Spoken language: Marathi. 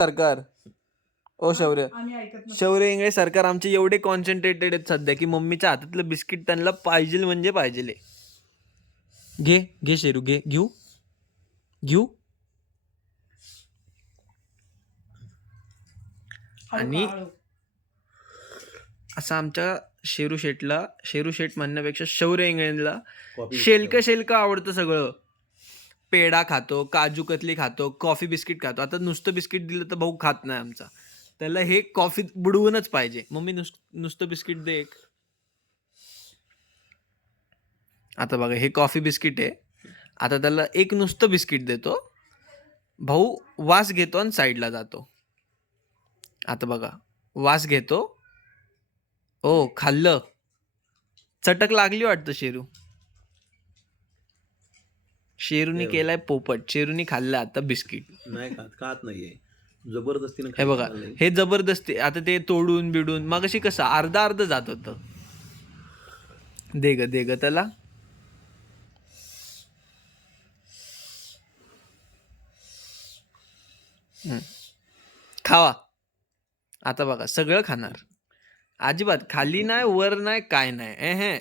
सरकार ओ शौर्य शौर्य इंगळे सरकार आमचे एवढे कॉन्सन्ट्रेटेड आहेत सध्या की मम्मीच्या हातातलं बिस्किट त्यांना पाहिजे म्हणजे पाहिजे. घे घे शेरू घे, घेऊ घेऊ. आणि असं आमच्या शेरू शेठ म्हणण्यापेक्षा शौर्य इंगळेला शेल्क आवडतं सगळं. पेढा खातो, काजू कतली खातो, कॉफी बिस्किट खातो. आता नुसतं बिस्किट दिलं तर भाऊ खात नाही आमचा. त्याला हे कॉफी बुडवूनच पाहिजे. मम्मी नुसतं बिस्किट दे एक. आता बघा हे कॉफी बिस्किट आहे. आता त्याला एक नुसतं बिस्किट देतो. भाऊ वास घेतो आणि साईडला जातो. आता बघा वास घेतो. ओ खाल्लं. चटक लागली वाटतं शेरू. शेरूनी केलाय पोपट. शेरूनी खाल्लं आता बिस्किट. नाही खात नाहीये जबरदस्तीने. हे बघा हे जबरदस्ती. आता ते तोडून बिडून मगाशी कसं अर्ध जात होतं. दे ग त्याला. खावा. आता बघा सगळं खाणार. अजिबात खाली नाही वर नाही काय नाही.